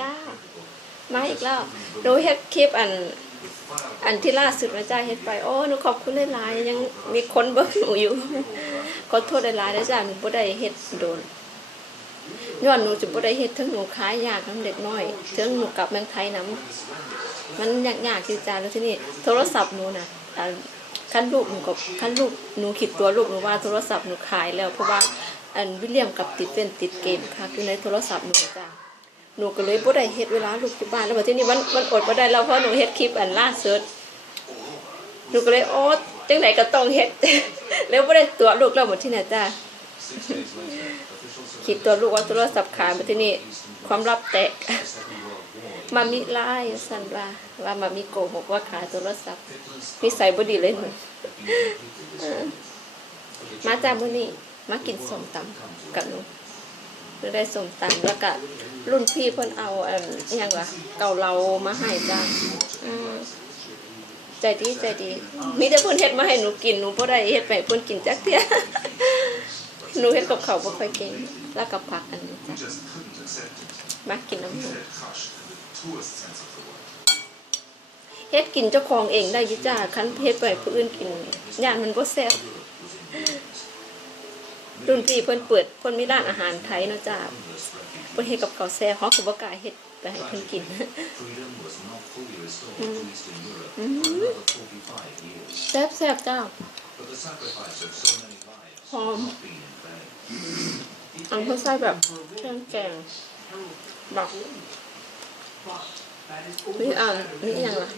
จ้า มาอีกแล้วหนูเฮ็ดคลิปอัน อันที่ล่าสุดนะจ้าเฮ็ดไปโอ้หนูขอบคุณหลายๆยังมีคนเบิ่งหนูอยู่ขอโทษหลายๆนะจ้าหนูบ่ได้เฮ็ดโดนย้อนหนูจะบ่ได้เฮ็ดทั้งหนูขายยากทั้งเด็กน้อยทั้งหนูกลับเมืองไทยนํมันยากๆคือจ้าแล้วที่นี้โทรศัพท์หนูน่ะอ่าคันลูกหนูกับคันลูกหนูคิดตัวลูกหนูว่าโทรศัพท์หนูขายแล้วเพราะว่าอันวิลเลียมกับติดเป็นติดเกมค่ะคือในโทรศัพท์หนูจ้า หนูก็เลยบ่ได้เฮ็ดเวลาลูกอยู่บ้านแล้วที่นี้มันมันอดบ่ได้แล้วเพราะหนูเฮ็ดคลิปอันล่าสุดหนูก็เลยโอ๊ตจังไดก็ต้องเฮ็ดแล้วบ่ได้ตัวลูกแล้วหมดที่ไหนจ้าคิดตัวลูกว่าโทรศัพท์ขายบัดทีนี้ความลับแตกมามิไล่สั่นว่าว่ามามิโกหกว่าขายโทรศัพท์นิสัยบ่ดีเลยหนูมาจ้ามื้อนี้มากินส้มตำกับหนู เพื่อได้ส่งตังแล้วก็รุ่นพี่เพิ่นเอาอันอิหยังวะเก่าเรามาให้จ้าใจดีใจดี มีแต่เพิ่นเฮ็ดมาให้หนูกินหนูบ่ได้เฮ็ดไปเพิ่นกินจักเที่ยหนูเฮ็ดกับเขาบ่ค่อยเก่งแล้วก็ผักอันนี้จ้ะมากินน้ำหนูเฮ็ดกินเจ้าของเองได้ยู่จ้าคันเฮ็ดไปผู้อื่นกินย่านมันบ่แซ่บ รุ่นพี่เพิ่นเปิดเพิ่นมีร้านอาหารไทยเนาะจ้าเพิ่นเฮ็ดกับข้าวแซ่บฮาก็บ่กล้าเฮ็ดไปให้เพิ่นกินแซ่บแซ่บจ้าหอมอันเพิ่นใส่แบบเครื่องแกงบักนี่อ่านนี่อย่างละ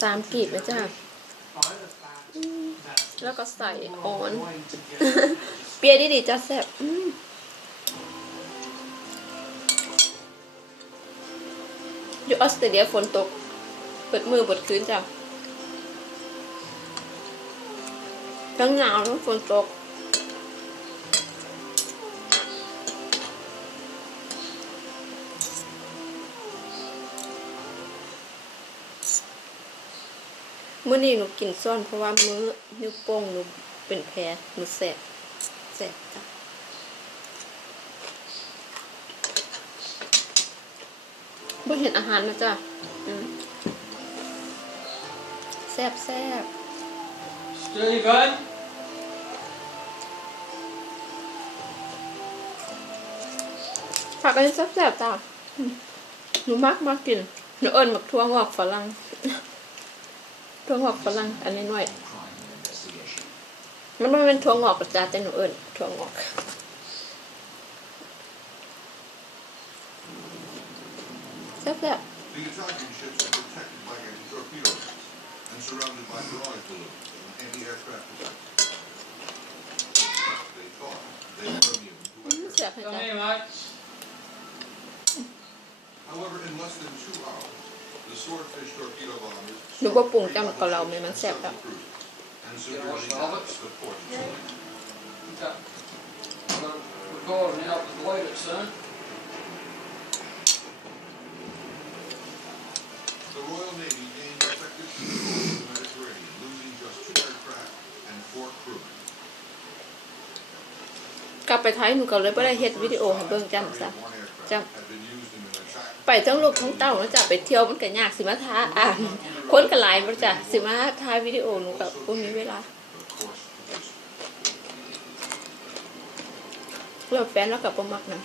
สามกีบนะจ้า แล้วก็ใส่ออน เปียดีดีจะแซ่บอยู่ออสเตรเลียฝนตก เปิดมือเปิดคืนจ้ะทั้งหนาวทั้งฝนตก มื้อนี้หนูกินซ่อนเพราะว่ามื้อนิ้วโป้งหนูเป็นแผลหนูแสบแสบจ้ะบ่เห็นอาหารนะจ้ะอืมแซ่บแซ่บ Stephen? ผักอันนี้แซ่บแซ่บจ้ะอืมหนูมักมากกินหนูเอิญหมักทั่วงอกฝรั่ง ถั่วงอกฝรั่งอันนี้หน่อย มันไม่เป็นถั่วงอกประจาแต่หนูเอิญถั่วงอกแซ่บๆแซ่บให้ได้ However, in less than two hours, the swordfish torpedo bombers หนูว่าปรุงจำกับเราไหมมันแซ่บแล้ว and severely damaged the port of Chile. Okay. I'm gonna record it up the toilet, son. The Royal Navy gained effective control of the Mediterranean, losing just two aircraft and four crewmen. กลับไปไทยหนูก็เลยไม่ได้เฮ็ดวิดีโอให้เบิ่งจำซะ One aircraft ไปทั้งลูกทั้งเต้านะจ๊ะไปเที่ยวมันก็ยากสิมาทาอะค้นกันหลายมาจ้ะสิมาทาวิดีโอหนูกับพวกนี้เวลาเราแฟนแล้วกับประมักนะ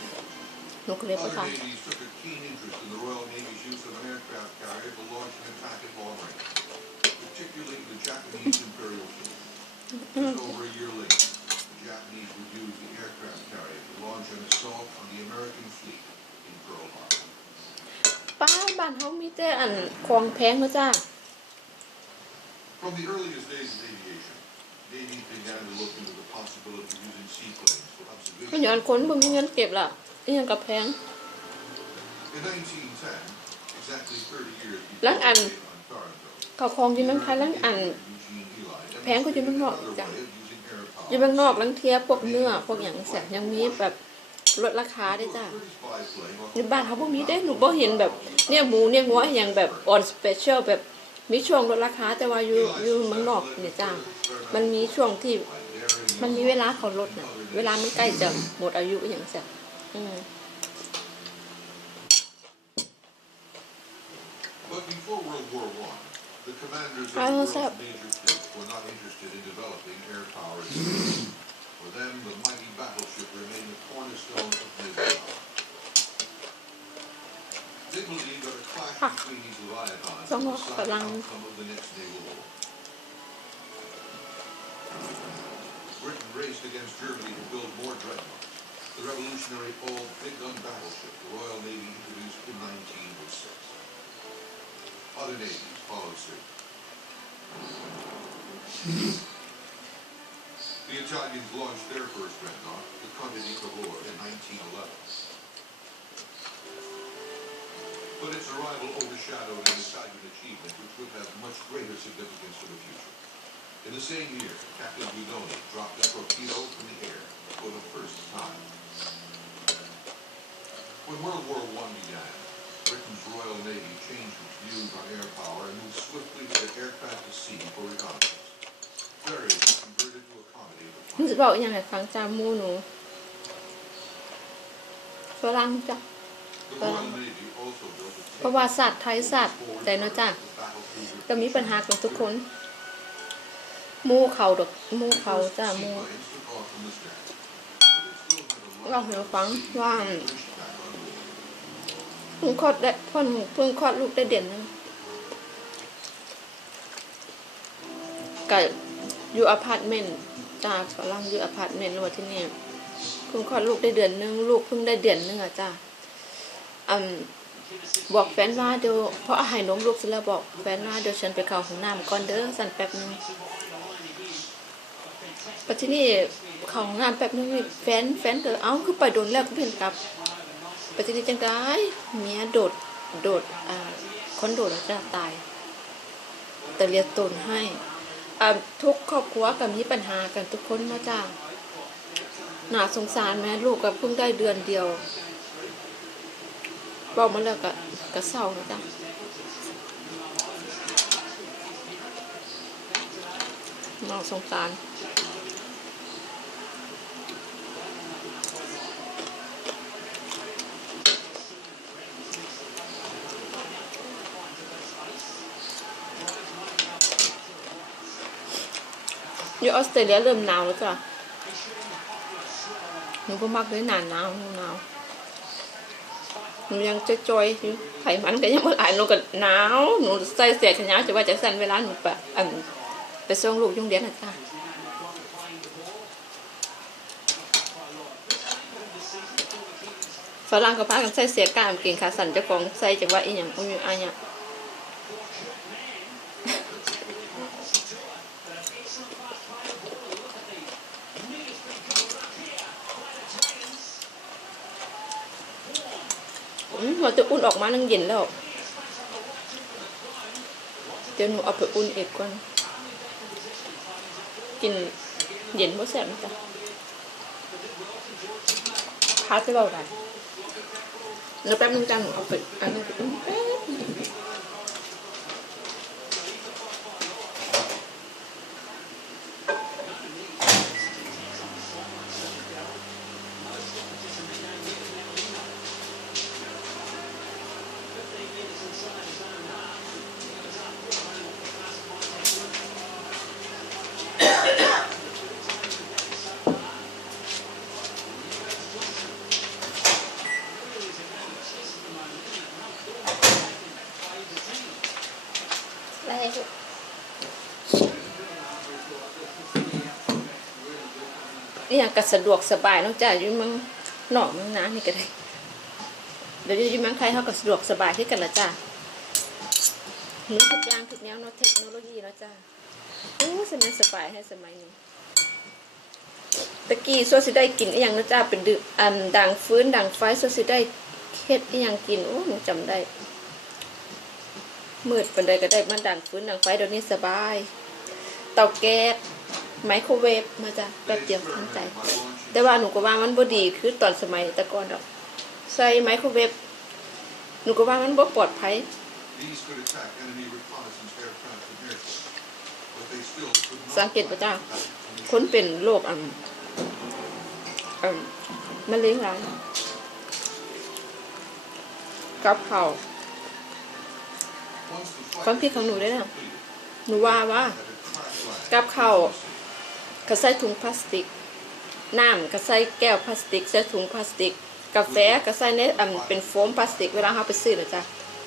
หนูก็เลยประคับอืม Japanese would use the aircraft carrier to launch an assault on the American fleet in Pearl Harbor. ป้าบ้านเฮามีแต่อันของแพงเนาะจ้ะ From the earliest days of aviation, navies began to look into the possibility of using seaplanes for ก็ย้อน observation. คนบ่มีเงินเก็บล่ะอีหยังก็แพง In 1910, exactly 30 years before Lang the an- date on Taranto, เขาของอยู่เมืองไทยลังอันแพงกว่าอยู่เมืองนอกจ้ะอยู่เมืองนอกลังเทียพวกเนื้อพวกหยังแสบยังมีแบบ ลดราคาได้จ้ะในบ้านเขาบ่มีได้หนูบ่เห็นแบบเนี่ยหมูเนี่ยงัวอหย่างแบบออนสเปเชียลแบบมีช่วงลดราคาแต่ว่าอยู่อยู่เมืองนอกเนี่ยจ้ามันมีช่วงที่ มันมีเวลาเขาลดน่ะเวลามันใกล้จะหมดอายุอหย่างเสร็จอืม But before World War One, the commanders of I the was world's up. major fleets were not interested in developing air power. at sea. For them, the mighty battleship remained the cornerstone of power. They believed that a clash between these leviathans would decide the outcome of the next naval war. Britain raced against Germany to build more dreadnoughts. The revolutionary old big gun battleship the Royal Navy introduced in 1906. Other navies followed suit. The Italians launched their first dreadnought, the di Cavour, in 1911. But its arrival overshadowed an Italian achievement which would have much greater significance for the future. In the same year, Captain Guidoni dropped a torpedo from the air for the first time. When World War I began, Britain's Royal Navy changed its views on air power and moved swiftly มึง flight. จะบอกอยังไงฟังจามูหนูฝรั่งจ้ะ The Royal Navy also built a เพราะว่าศาสตร์ไทยศาสตร์แต่เนาะจ้ะก็มีปัญหากับทุกคนมูเขาดอกมูเขาจ้ะมูเรา lot ให้ฟังว่าเพิ่งคลอดได้พ่อหนูเพิ่งคลอดลูกได้เดือนนึงกับอยู่อพาร์ตเมนต์ จ้าฝรั่งอยู่อพาร์ตเมนต์รือว่าที่นี่เพิ่งคลอดลูกได้เดือนหนึงลูกเพิ่งได้เดือนหนึงอะจ้าอืมบอกแฟนว่าเดี๋ยวเพราะอาหารนมลูกเสร็จแล้วบอกแฟนว่าเดี๋ยวฉันไปเข้าห้องน้ำก่อนเด้อสั่นแป๊บหนึงปัจจุบันเข้าห้องน้ำแป๊บหนึงนี่แฟนแฟนก็เอ้าคือไปโดนแล้วก็เพิ่นกลับปัจจุบันจังได้เมียโดดโดดอ่าคนโดดแล้วจะตาย แต่เรียกตนให้ ทุกครอบครัวกับมีปัญหากันทุกคนมาจ้าหนาสงสารแม่ลูกกับเพิ่งได้เดือนเดียวบอกมาแล้วก็ก็เศร้านะจ้าหนาสงสาร อยู่ออสเตรเลียเริ่มหนาวแล้วจ้ะหนูก็มักเลยหนาหนาวหนูหนาวหนูยังจอยๆอยู่ไขมันก็ยังบ่หลายหนูก็หนาว หนูใส่เสื้อแขนยาวจะว่าจะสั่นเวลาหนูไปอันไปส่งลูกยุ่งเรียนนะจ้ะฝรั่งก็พา กันใส่เสื้อกล้ามเกงขาสั้นเจ้าของใส่จากว่าอีหยังอุ้ยอะหยังอืมเราจะอุ่นออกมานั่งเย็นแล้ว เดี๋ยวหนูเอาไปอุ่นเอกก่อน กินเย็นบ่แสบนะจ๊ะพาไปเบาได้แล้วแป๊บนึงจ้าหนูเอาไปอันนี้ไปอุ่นแป๊บ นี่ยังก็สะดวกสบายเนอกจาอยู่มังหน่อมังน้านี่ก็ได้เดี๋ยวอยู่มังไทยเขาก็สะดวกสบายขึ้นกันละจ้าหนูทุกอย่างทุกแนวเนาะเทคโนโลยีแล้วจ้าโอ้สมัยสบายให้สมัยนี้ตะกี้ส่วนสิได้กินอหย่างนะจ้าเป็นดึกอันดังฟื้นดังไฟส่วนสิได้เฮ็ดอหย่างกินโอ้หนูจำได้มืดปันใดก็ได้มันดังฟื้นดังไฟเดี๋ยวนี้สบาย เตาแก๊ส ไมโครเวฟมาจ้ะแป๊บเดียวทันใจ แต่ว่าหนูก็ว่ามันบ่ดีคือตอนสมัยแต่ก่อนดอก ใส่ไมโครเวฟหนูก็ว่ามันบ่ปลอดภัยสังเกตป่ะจ้าคนเป็นโรคอันอันมะเร็งหลายกับเขาความผิดของหนูได้นะหนูว่าว่ากับข้า ก็ใส่ถุงพลาสติก น้ำก็ใส่แก้วพลาสติก ใส่ถุงพลาสติก กาแฟก็ใส่ในอันเป็นโฟมพลาสติก เวลาเราไปซื้อนะจ๊ะ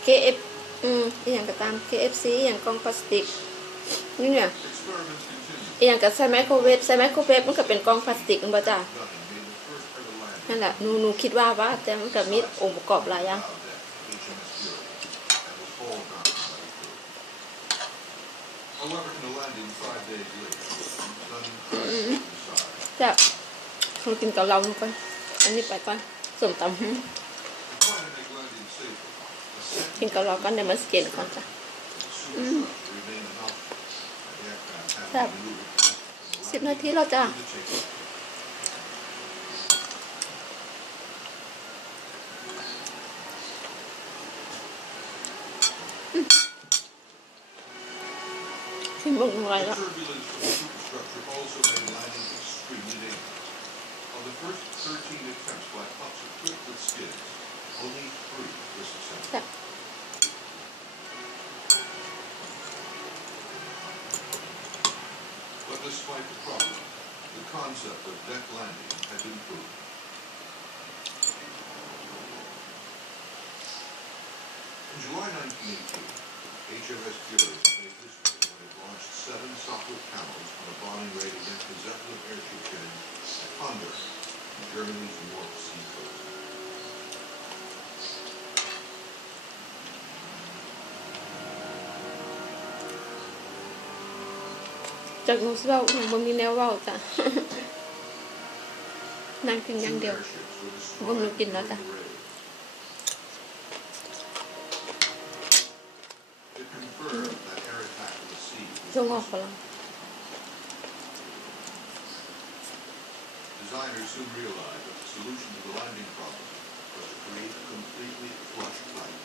KF อืมอหย่างก็ตาม KFC อหย่างกล่องพลาสติก นี่เนี่ยอหย่างก็ใส่ไมโครเวฟ ใส่ไมโครเวฟมันก็เป็นกล่องพลาสติกนั่นบ่จ้ะนั่นแหละหนูหนูคิดว่าว่าแต่มันก็มีองค์ประกอบหลายอย่าง จะบคงกินกับเราทุกคนอันนี้ไปก่อนสมตำกินกับเรากัเดี๋ยวมาสเกนก่อนจ้ะแบบสิบนาทีเราจ้ะชิมบุกอะไรแล้ว first 13 attempts by pups equipped with skids, only three were successful. จ้ะ But despite the problem, the concept of deck landing had been proved. In July 1918, HMS Fury made history when it launched seven Sopwith Camels on a bombing raid against the Zeppelin จากหนูสิเว้าหนูบ่มีแนวเว้าจ้ะนั่งกินอย่าง Two เดียว airships were destroyed Vâng, được nhìn nó during ta. the raid. It confirmed that air attack on the sea was ช่วงออกกำลัง Designers soon realized that the solution to the landing problem was to create a completely flush pipe.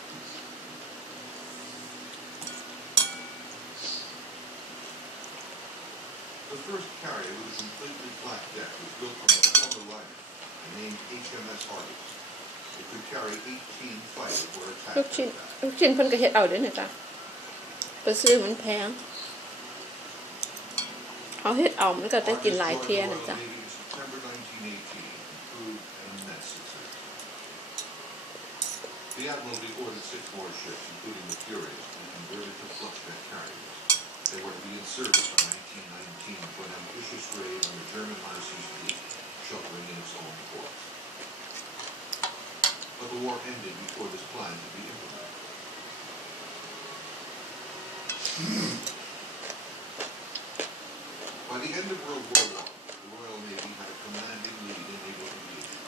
The first carrier with a completely flat deck was built from a former liner and named HMS Argus. It could carry 18 fighters or ลู attack กชิ้น aircraft. ลูกชิ้นเพิ่นก็เฮ็ดเอาเด้อนะจ๊ะไปซื้อมันแพงเขาเฮ็ดเอามันก็ได้กินหลายเที่ยนะจ๊ะ Royal Navy in September 1918 proved a immense success. The Admiralty ordered six more ships, including the Furious, to be converted to flux-deck carriers. They were to be in service by 1919 for an ambitious raid on the German seas fleet, sheltering in its own ports. But the war ended before this plan could be implemented. By the end of World War I, the Royal Navy had a commanding lead in naval aviation.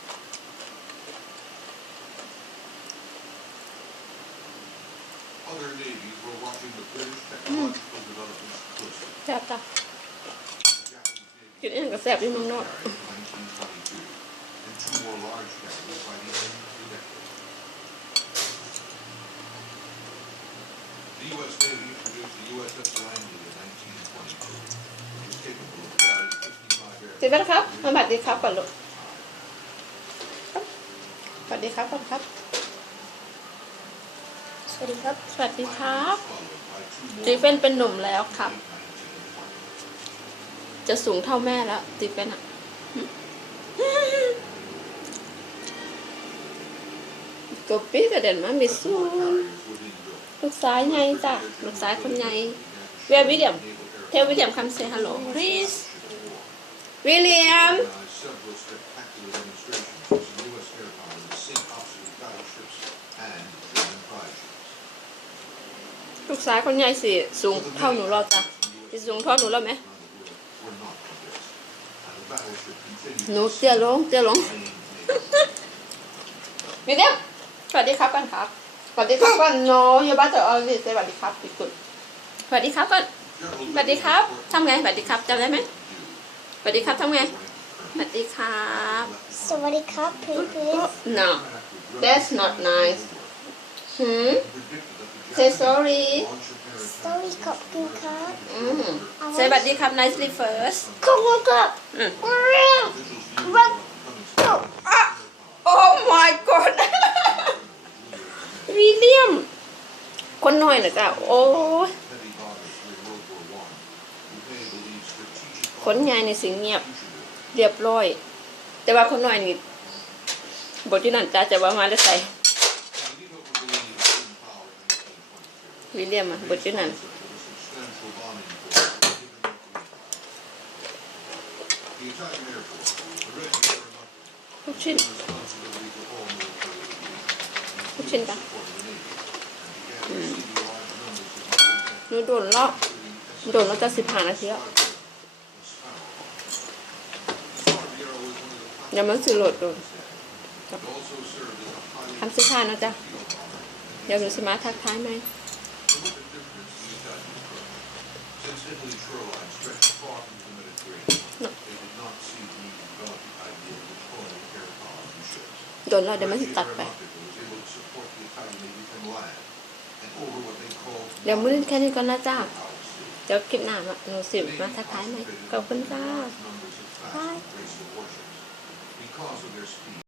Other navies were watching the British hmm. technological developments closely. แซ่บจ้ะกินองกับแซ่บอยู่มืองนอะสวัสดีครับมาบัดดีครับก่อนลูกสวัสดีครับก่อนครับ วัสดีครับ สวัสดีครับจีเฟนเป็นหนุ่มแล้วครับ จะสูงเท่าแม่แล้วจีเฟนอะกบปี้กระเด็นมามีสูงลูกสายไงจ้ะลูกสายคนไง Where William? Tell William come say hello please William Several spectacular demonstrations using U.S. air power to sink obsolete battleships and German prize ships. ลู กสายคนใหญ่สิสูงเท่าหนูเราจ้ะสิสูงเท่าหนูเราไหม Around the world were not convinced, and the battleship continued หนูเตี้ยลงเตี้ยลง playing naval วิลเลียมสวัสดีครับก่อนครับสวัสดีครับก่อนโนยูบ้าจะเอาสิสวัสดีครับพี่คุณสวัสดีครับก่อน General สวัสดีครับทำไงสวัสดีครับจำได้ไหมสวัสดีครับทำไงสวัสดีครับสวัสดีครับพี่พีช no that's not nice หืม say sorry สวัสดีครับคุณครับ อืม say สวัสดีครับ nicely first ขอบคุณครับอืมเรียกรัก oh my god วิลเลียม คนน้อยน่ะจ้ะโอ้ย Heavy bombers during World War One, Ukraine believes strategic คนใหญ่ในสิเงียบ fugitive เรียบร้อย แต่ว่าคนน้อยนี่บทที่นั่นจ้าจะว่ามาได้ใส่ วิลเลียมอะบทชื่อนั่นลูกชิ้นลูกชิ้นปะนูโดนแล้วโดนแล้วจะสิบห้านาทีแล้วเดี๋ยวมันสิโหลดโดนทำสิบห้านะจ๊ะเยวหนูสมาทักทายไหม Incidentally, shoreline stretched far from permitted grade. They did not see the need to develop the idea of deploying air column ships. โดนเราเดี๋ยวมันสิตัดไป was able to support the economy within land and over what they called เดี๋ยวมื้อนี้แค่นี้ก่อนนะจ้า policy. เดี๋ยวคลิปหน้ามาหนูสิมาทักทายใหม่ขอบคุณจ้า Bye. Because of their speed.